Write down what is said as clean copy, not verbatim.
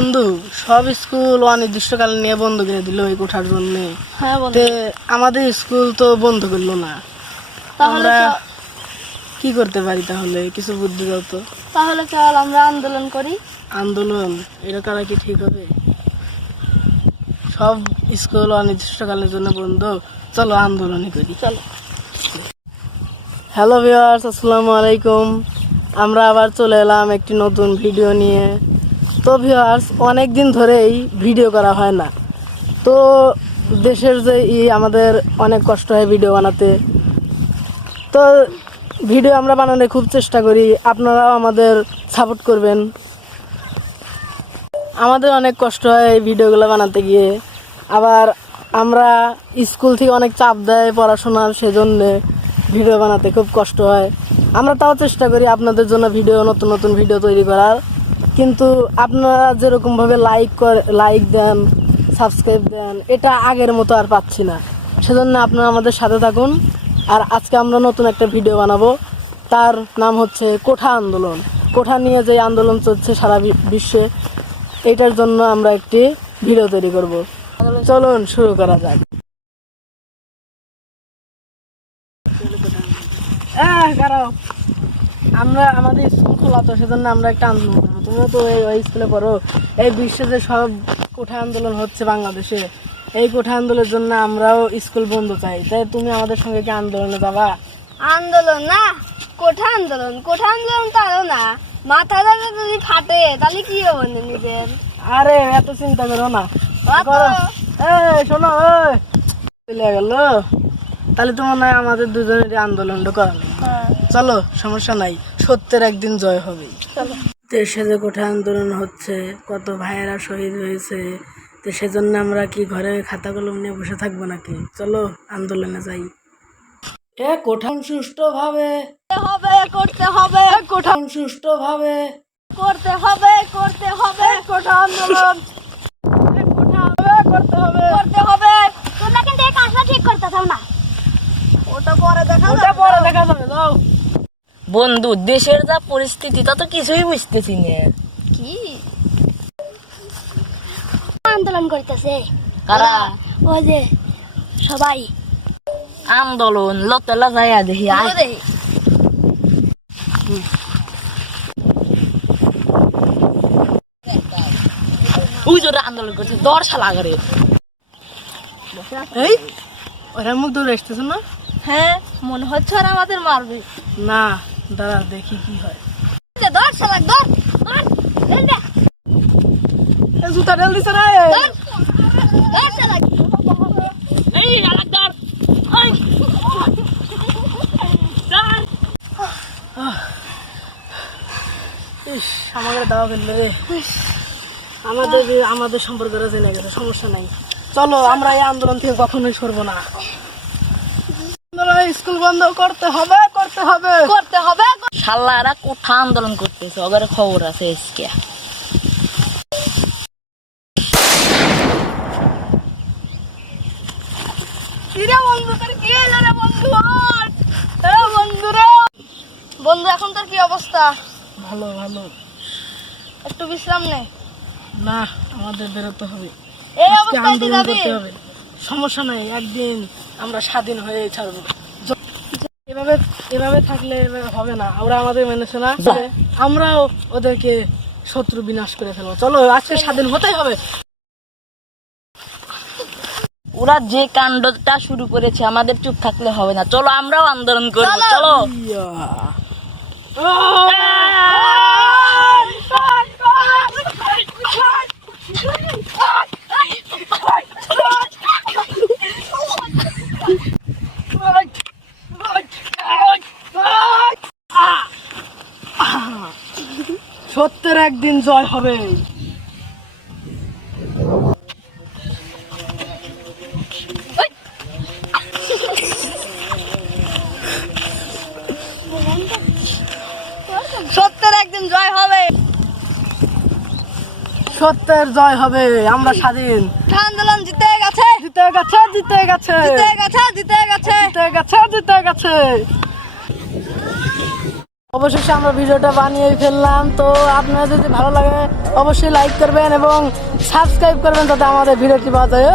বন্ধু, সব স্কুল অনির্দিষ্টকাল নিয়ে বন্ধ করে দিল এই কোঠার জন্য। হ্যাঁ বন্ধু, তে আমাদের স্কুল তো বন্ধ করলো না, তাহলে আমরা কি করতে পারি? তাহলে কিছু বুদ্ধি দাও তো। তাহলে চল আমরা আন্দোলন করি। আন্দোলন এটা করা কি ঠিক হবে? সব স্কুল অনির্দিষ্টকালের জন্য বন্ধ, চলো আন্দোলনই করি। চলো। হ্যালো ভিউয়ার্স, আসসালামু আলাইকুম। আমরা আবার চলে এলাম একটি নতুন ভিডিও নিয়ে। তো ভিউয়ার্স, অনেক দিন ধরেই ভিডিও করা হয় না। তো দেশের যে আমাদের অনেক কষ্ট হয় ভিডিও বানাতে। তো ভিডিও আমরা বানানোর খুব চেষ্টা করি, আপনারাও আমাদের সাপোর্ট করবেন। আমাদের অনেক কষ্ট হয় এই ভিডিওগুলো বানাতে গিয়ে। আবার আমরা স্কুল থেকে অনেক চাপ দেয় পড়াশোনার, সেজন্য ভিডিও বানাতে খুব কষ্ট হয়। আমরা তাও চেষ্টা করি আপনাদের জন্য নতুন নতুন ভিডিও তৈরি করার, কিন্তু আপনারা যেরকমভাবে লাইক দেন, সাবস্ক্রাইব দেন, এটা আগের মতো আর পাচ্ছি না। সেজন্য আপনারা আমাদের সাথে থাকুন। আর আজকে আমরা নতুন একটা ভিডিও বানাবো, তার নাম হচ্ছে কোঠা আন্দোলন। কোঠা নিয়ে যে আন্দোলন চলছে সারা বিশ্বে, এটার জন্য আমরা একটি ভিডিও তৈরি করব। চলুন শুরু করা যাক। আমরা আমাদের স্কুল খোলা, তো সেজন্য আমরা একটা আন্দোলন করবো। তুমিও তো ওই স্কুলে পড়ো। এই বিশ্বে যে সব কোঠা আন্দোলন হচ্ছে বাংলাদেশে, এই কোঠা আন্দোলনের জন্য আমরাও স্কুল বন্ধ চাই। তাই তুমি আমাদের সঙ্গে কি আন্দোলনে যাবা? আন্দোলন না, কোঠা আন্দোলন। কোঠা আন্দোলন তো আরো না, মাথাটা যদি ফাটে তাহলে কি হবে নিজের? আরে এত চিন্তা করো না। শোনো, চলে গেল। তাহলে তোমার নয় আমাদের দুজনের আন্দোলনটা করা নেই। চলো, সমস্যা নাই, সত্যের একদিন জয় হবে। দেশে যে কোঠা আন্দোলন হচ্ছে, কত ভাইয়েরা শহীদ হয়েছে, তো সেজন্য আমরা কি ঘরে খাতা কলম নিয়ে বসে থাকবো নাকি? চলো আন্দোলনে যাই। কোঠা সুষ্ঠুভাবে করতে হবে, কোঠা সুষ্ঠুভাবে করতে হবে, করতে হবে, কোঠা আন্দোলন করতে হবে। করতে হবে। তোমরা কিন্তু এই কাজটা ঠিক করতে চাও না। ওটা পরে দেখা যাবে। যাও বন্ধু, দেশের যা পরিস্থিতি তা তো কিছুই বুঝতেছি না। কি আন্দোলন করতেছে? কারা? ওই যে সবাই আন্দোলন লতলা যাইয়া দেখি আয়। ওই জোরে আন্দোলন করছে, দর শালা করে। এই ওরা মুখ দূরে আসতেছে না? হ্যাঁ, মনে হচ্ছে ওরা আমাদের মারবে। না, দাঁড়া দেখি কি হয়। ধর শালা, ধর ধর, এই দে, জুতা ঢেল দিছে রে। ধর ধর শালা, এই আলাক দর। এই দর। ইস, আমাদের দাওয়া ফেললো রে। আমাদের সম্পর্কটা জেনে গেছে, সমস্যা নাই। চলো, আমরা এই আন্দোলন থেকে কখনোই সরবো না। স্কুল বন্ধ করতে হবে, করতে হবে, করতে হবে। শালারা কোঠা আন্দোলন করতেছে, ওদের খবর আছে আজকে। কিরে বন্ধু, তোর কি হলো রে বন্ধু? এ বন্ধু রে, বন্ধু এখন তোর কি অবস্থা? ভালো ভালো। একটু বিশ্রাম নে। না, আমাদের বেরোতে হবে। এই আজকে অবস্থায় তুই আন্দোলন যাবি? করতে হবে। সমস্যা নাই, একদিন আমরা স্বাধীন হয়ে ছাড়বো। এভাবে এভাবে থাকলে হবে না। ওরা আমাদের মেনেছে না, আমরাও ওদেরকে শত্রু বিনাশ করে ফেলবো। চলো, আজকে স্বাধীন হতেই হবে। ওরা যে কাণ্ডটা শুরু করেছে, আমাদের চুপ থাকলে হবে না। চলো আমরাও আন্দোলন করবো। চলো। ইয়া। সত্যের একদিন জয় হবে। সত্যের একদিন জয় হবে। সত্যের জয় হবে। আমরা স্বাধীন। আন্দোলন জিতে গেছে, জিতে গেছে, জিতে গেছে, জিতে গেছে, জিতে গেছে। জিতে গেছে, জিতে গেছে। অবশেষে আমরা ভিডিওটা বানিয়ে ফেললাম। তো আপনারা যদি ভালো লাগে অবশ্যই লাইক করবেন এবং সাবস্ক্রাইব করবেন যাতে আমাদের ভিডিওটি পাওয়া যায়।